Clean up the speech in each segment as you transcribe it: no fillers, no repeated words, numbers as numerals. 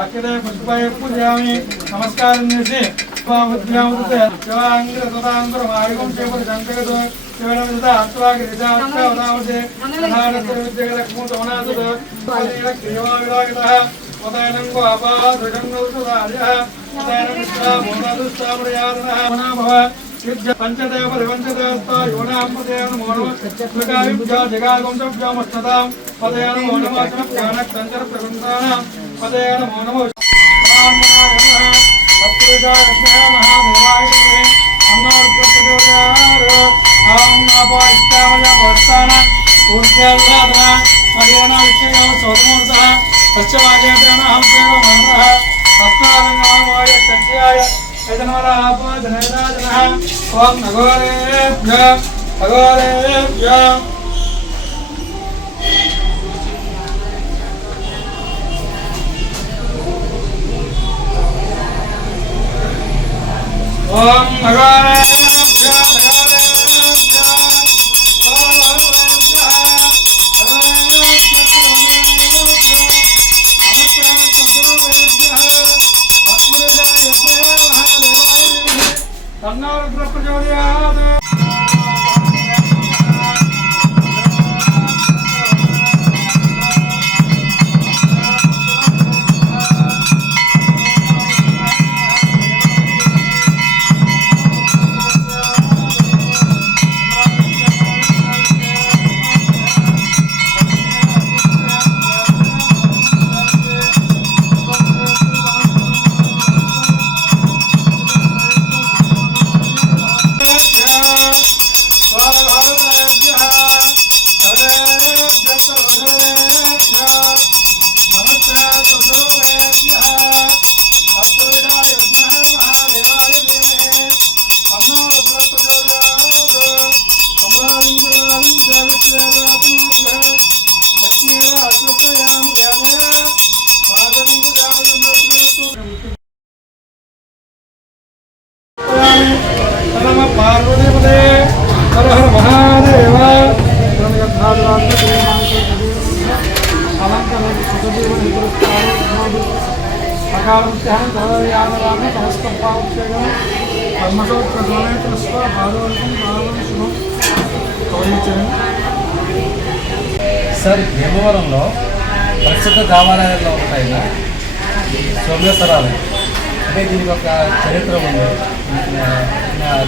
అక్కడే పుష్పాయ పూజయామి నమస్కారం చేసి శివాంగురం చేపడు సంతగతో శివనంద అత్వాగి నిజావతే ఉదయనంగో అపాదృగంగౌతుదార్యః పంచదేవ రివంచదేవత యోనాంపదేన మోనమస్కారం జగాగంశభ్యామస్తదాం పదేన మోనమాచన జ్ఞాన సంచర ప్రబంధానాం పదేన మోనమో ఓం అఘోరేభ్య అఘోరేభ్య ఓం అఘోరేభ్య పార్వతీపదే హర హర మహాదేవ సార్ భీమవరంలో ప్రసిద్ధ దేవాలయాల్లో ఉంటాయి సోమేశ్వరాలయం అంటే దీనికి ఒక చరిత్ర ఉంది.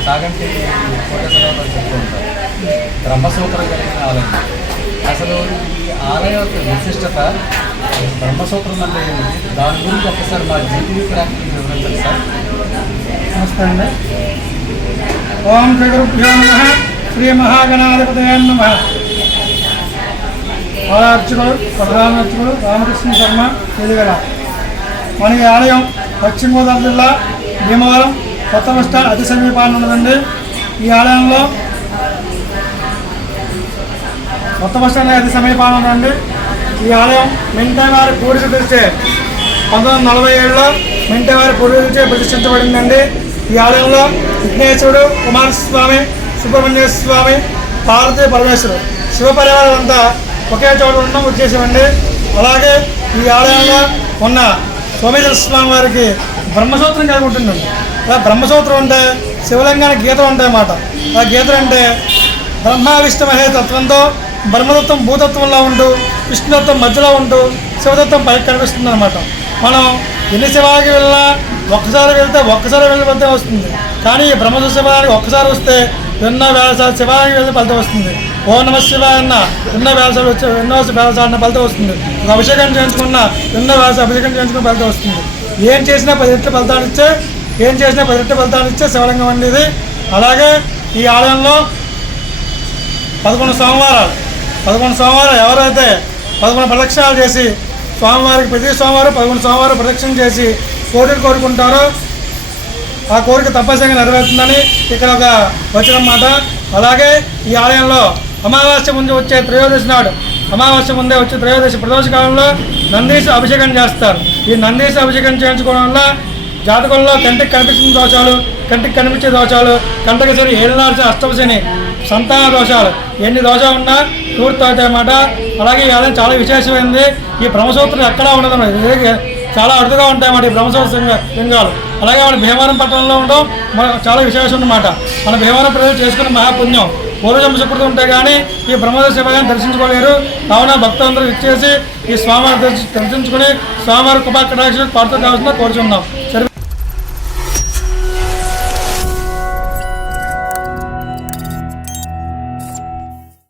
చాగంటి కోటేశ్వరరావు చెప్తూ ఉంటారు బ్రహ్మసూత్రం కలిగిన ఆలయం. అసలు ఈ ఆలయం యొక్క విశిష్టత బ్రహ్మసూత్రం అంటే ఏమిటి, దాని గురించి ఒకసారి మా జీవిత ప్రాక్టీస్ వివరించాలి సార్. నమస్తే అండి. ఓం శ్రీ గురుభ్యో నమః. శ్రీ మహాగణాధిపతయే నమః. ఆలయార్చకుడు ప్రధాన అర్చకుడు రామకృష్ణ శర్మ ఎదిగల. మన ఈ ఆలయం పశ్చిమ గోదావరి జిల్లా భీమవరం కొత్త బస్టాండ్ అతి సమీపాన్ని ఉన్నదండి. ఈ ఆలయంలో కొత్త బస్టాండ్ అతి సమీపాన్ని ఉందండి. ఈ ఆలయం మెంటే వారి పూర్వీకులచే 1947లో మెంటే వారి పూర్వీకులచే ప్రతిష్ఠించబడిందండి. ఈ ఆలయంలో విఘ్నేశ్వరుడు, కుమారస్వామి, సుబ్రహ్మణ్య స్వామి, పార్వతీ పరమేశ్వరుడు, శివ పరివారం అంతా ఒకే చోట ఉండడం ఉద్దేశమండి. అలాగే ఈ ఆలయంలో ఉన్న సోమేశ్వర స్వామి వారికి బ్రహ్మసూత్రం కలిగి ఉంటుందండి. అలా బ్రహ్మసూత్రం అంటే శివలింగానికి గీతం ఉంటాయన్నమాట. ఆ గీతం అంటే బ్రహ్మ విష్ణు మహే తత్వంతో బ్రహ్మతత్వం భూతత్వంలో ఉంటూ విష్ణుతత్వం మధ్యలో ఉంటూ శివతత్వం పైకి కనిపిస్తుంది అనమాట. మనం ఎన్ని శివాలకి వెళ్ళినా ఒక్కసారి వెళ్తే వస్తుంది. కానీ ఈ బ్రహ్మ శివాలయానికి ఒక్కసారి వస్తే ఎన్నో వేలసార్లు శివాలయానికి వెళ్ళి ఫలితం వస్తుంది. ఓ నమ శివాయ అన్న ఎన్నో వేలసార్లు వచ్చి ఎన్నో వేలసార్లు ఫలితం వస్తుంది. ఒక అభిషేకం చేయించుకున్న ఎన్నో అభిషేకం చేయించుకున్న ఫలితం వస్తుంది. ఏం చేసినా 10 రెట్లు ఫలితాన్ని ఇచ్చే శివలింగం అండి ఇది. అలాగే ఈ ఆలయంలో 11 సోమవారాలు ఎవరైతే 11 ప్రదక్షిణాలు చేసి స్వామివారికి ప్రతి సోమవారం 11 సోమవారం ప్రదక్షిణ చేసి కోరికలు కోరుకుంటారో ఆ కోరిక తప్పనిసరిగా నెరవేరుతుందని ఇక్కడ ఒక వచనం మాట. అలాగే ఈ ఆలయంలో అమావాస్య ముందు వచ్చే త్రయోదశి నాడు, అమావాస్య ముందే వచ్చే త్రయోదశి ప్రదోష కాలంలో నందీశ అభిషేకం చేస్తారు. ఈ నందీశ అభిషేకం చేయించుకోవడం వల్ల జాతకంలో కంటికి కనిపించిన దోషాలు, కంటికి కనిపించే దోషాలు, కంటక శని, ఏళ్ళనార్చి, అష్టమ శని, సంతాన దోషాలు, ఎన్ని దోషాలు ఉన్నా పూర్తి అవుతాయి అన్నమాట. అలాగే ఈ ఆలయం చాలా విశేషమైనది. ఈ బ్రహ్మసూత్రం ఎక్కడా ఉండదు, చాలా అరుదుగా ఉంటాయన్నమాట ఈ బ్రహ్మసూత్ర లింగాలు. అలాగే మన భీమవరం పట్టణంలో ఉండడం చాలా విశేషం అన్నమాట. మన భీమవరం ప్రజలు చేసుకున్న మహాపుణ్యం. పూర్వజన్మ సుకృతం ఉంటే కానీ ఈ బ్రహ్మోదయ శివాలయాన్ని దర్శించుకోలేరు. కావున భక్తులందరూ ఇచ్చేసి ఈ స్వామివారి దర్శించుకుని స్వామివారి కృపా కటాక్షాలు పాత్ర కావాల్సిందిగా కోరుచున్నాం. సరే.